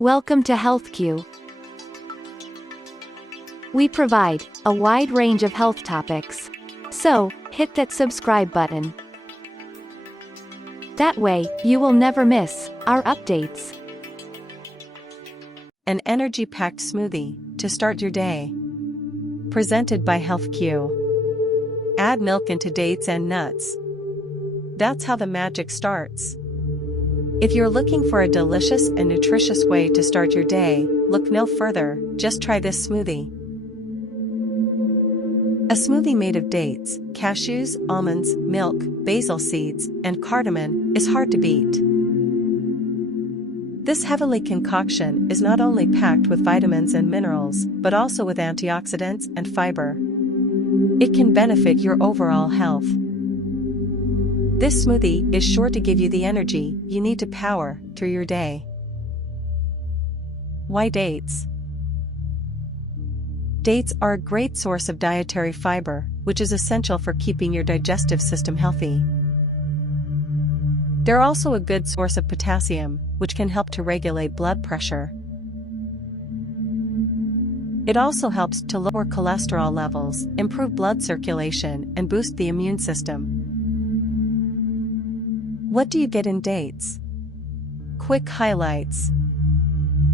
Welcome to HealthQ. We provide a wide range of health topics. So, hit that subscribe button. That way, you will never miss our updates. An energy-packed smoothie to start your day. Presented by HealthQ. Add milk into dates and nuts. That's how the magic starts. If you're looking for a delicious and nutritious way to start your day, look no further, just try this smoothie. A smoothie made of dates, cashews, almonds, milk, basil seeds, and cardamom is hard to beat. This heavenly concoction is not only packed with vitamins and minerals, but also with antioxidants and fiber. It can benefit your overall health. This smoothie is sure to give you the energy you need to power through your day. Why dates? Dates are a great source of dietary fiber, which is essential for keeping your digestive system healthy. They're also a good source of potassium, which can help to regulate blood pressure. It also helps to lower cholesterol levels, improve blood circulation, and boost the immune system. What do you get in dates? Quick highlights.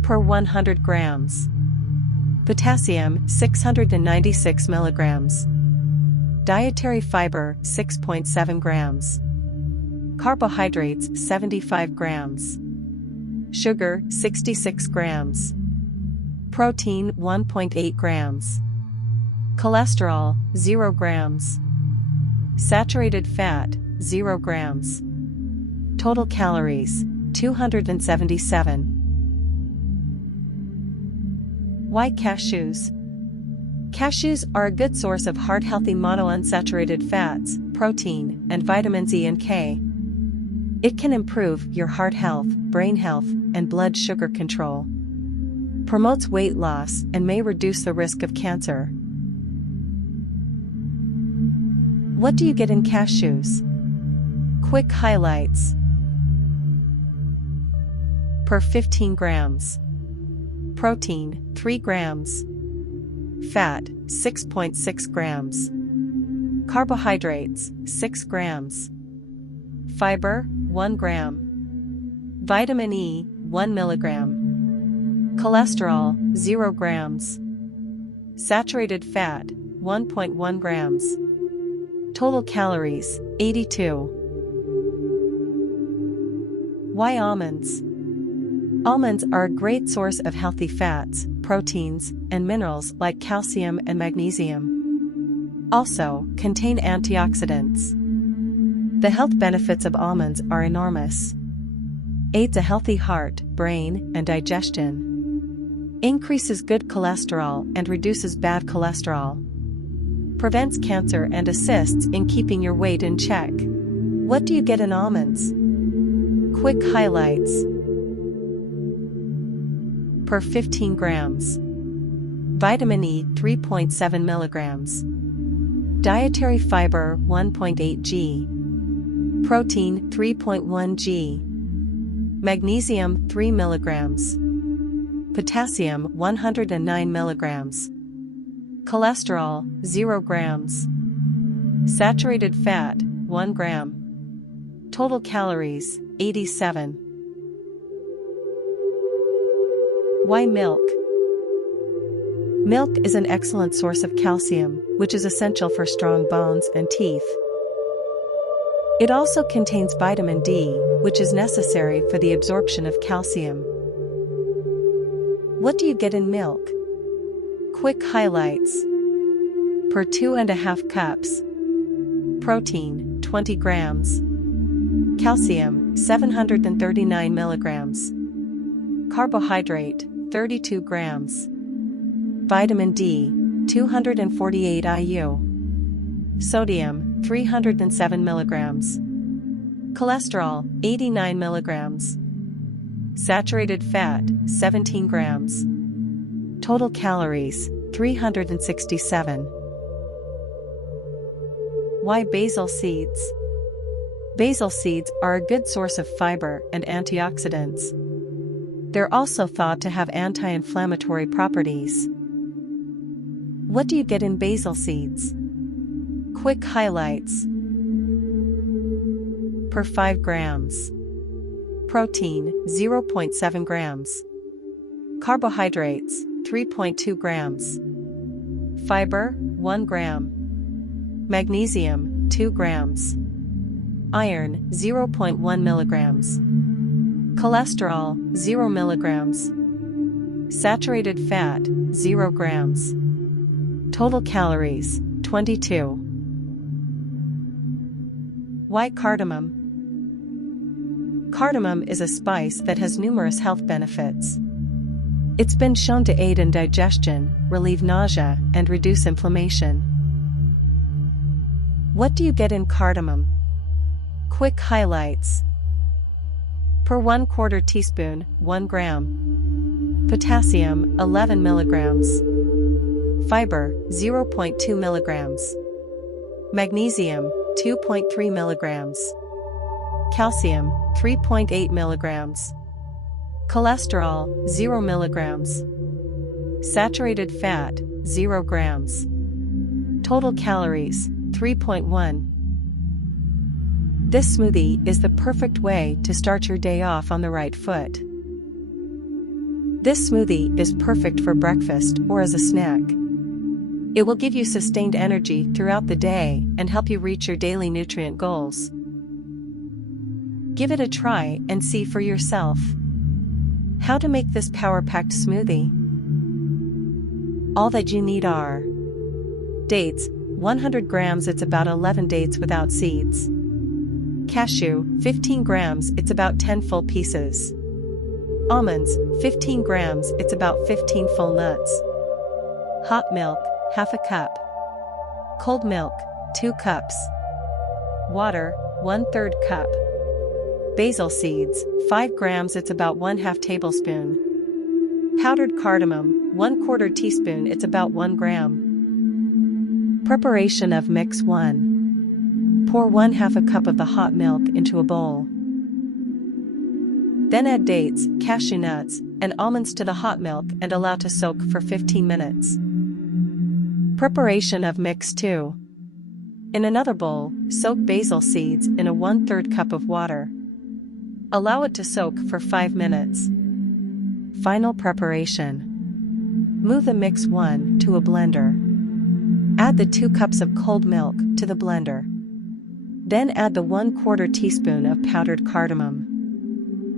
Per 100 grams. Potassium, 696 milligrams. Dietary fiber, 6.7 grams. Carbohydrates, 75 grams. Sugar, 66 grams. Protein, 1.8 grams. Cholesterol, 0 grams. Saturated fat, 0 grams. Total calories, 277. Why cashews? Cashews are a good source of heart-healthy monounsaturated fats, protein, and vitamins E and K. It can improve your heart health, brain health, and blood sugar control. Promotes weight loss and may reduce the risk of cancer. What do you get in cashews? Quick highlights. Per 15 grams. Protein, 3 grams. Fat, 6.6 grams. Carbohydrates, 6 grams. Fiber, 1 gram. Vitamin E, 1 milligram. Cholesterol, 0 grams. Saturated fat, 1.1 grams. Total calories, 82. Why almonds? Almonds are a great source of healthy fats, proteins, and minerals like calcium and magnesium. Also, contain antioxidants. The health benefits of almonds are enormous. Aids a healthy heart, brain, and digestion. Increases good cholesterol and reduces bad cholesterol. Prevents cancer and assists in keeping your weight in check. What do you get in almonds? Quick highlights. Per 15 grams. Vitamin E, 3.7 milligrams. Dietary fiber, 1.8 g. Protein, 3.1 g. Magnesium, 3 milligrams. Potassium, 109 milligrams. Cholesterol, 0 grams. Saturated fat, 1 gram. Total calories, 87. Why milk? Milk is an excellent source of calcium, which is essential for strong bones and teeth. It also contains vitamin D, which is necessary for the absorption of calcium. What do you get in milk? Quick highlights. Per 2.5 cups. Protein, 20 grams. Calcium, 739 milligrams. Carbohydrate, 32 grams. Vitamin D, 248 IU. Sodium, 307 milligrams. Cholesterol, 89 milligrams. Saturated fat, 17 grams. Total calories, 367. Why basil seeds? Basil seeds are a good source of fiber and antioxidants. They're also thought to have anti-inflammatory properties. What do you get in basil seeds? Quick highlights. Per 5 grams. Protein, 0.7 grams. Carbohydrates, 3.2 grams. Fiber, 1 gram. Magnesium, 2 grams. Iron, 0.1 milligrams. Cholesterol, 0 milligrams. Saturated fat, 0 grams. Total calories, 22. Why cardamom? Cardamom is a spice that has numerous health benefits. It's been shown to aid in digestion, relieve nausea, and reduce inflammation. What do you get in cardamom? Quick highlights. Per 1/4 teaspoon, 1 gram. Potassium, 11 milligrams. Fiber, 0.2 milligrams. Magnesium, 2.3 milligrams. Calcium, 3.8 milligrams. Cholesterol, 0 milligrams. Saturated fat, 0 grams. Total calories, 3.1. This smoothie is the perfect way to start your day off on the right foot. This smoothie is perfect for breakfast or as a snack. It will give you sustained energy throughout the day and help you reach your daily nutrient goals. Give it a try and see for yourself. How to make this power-packed smoothie? All that you need are dates, 100 grams, it's about 11 dates without seeds. Cashew, 15 grams, it's about 10 full pieces. Almonds, 15 grams, it's about 15 full nuts. Hot milk, half a cup. Cold milk, 2 cups. Water, 1/3 cup. Basil seeds, 5 grams, it's about 1/2 tablespoon. Powdered cardamom, 1/4 teaspoon, it's about 1 gram. Preparation of mix 1. Pour 1/2 a cup of the hot milk into a bowl. Then add dates, cashew nuts, and almonds to the hot milk and allow to soak for 15 minutes. Preparation of mix 2. In another bowl, soak basil seeds in a 1/3 cup of water. Allow it to soak for 5 minutes. Final preparation. Move the mix 1 to a blender. Add the 2 cups of cold milk to the blender. Then add the 1/4 teaspoon of powdered cardamom.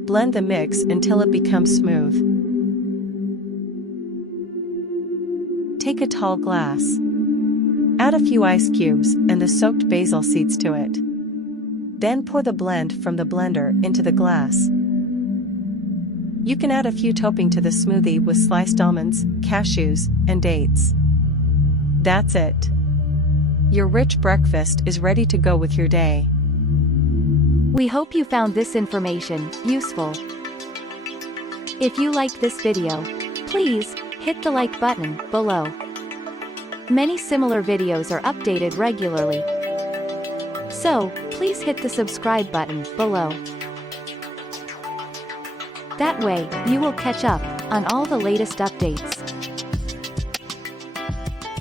Blend the mix until it becomes smooth. Take a tall glass. Add a few ice cubes and the soaked basil seeds to it. Then pour the blend from the blender into the glass. You can add a few topping to the smoothie with sliced almonds, cashews, and dates. That's it. Your rich breakfast is ready to go with your day. We hope you found this information useful. If you liked this video, please hit the like button below. Many similar videos are updated regularly, so please hit the subscribe button below. That way, you will catch up on all the latest updates.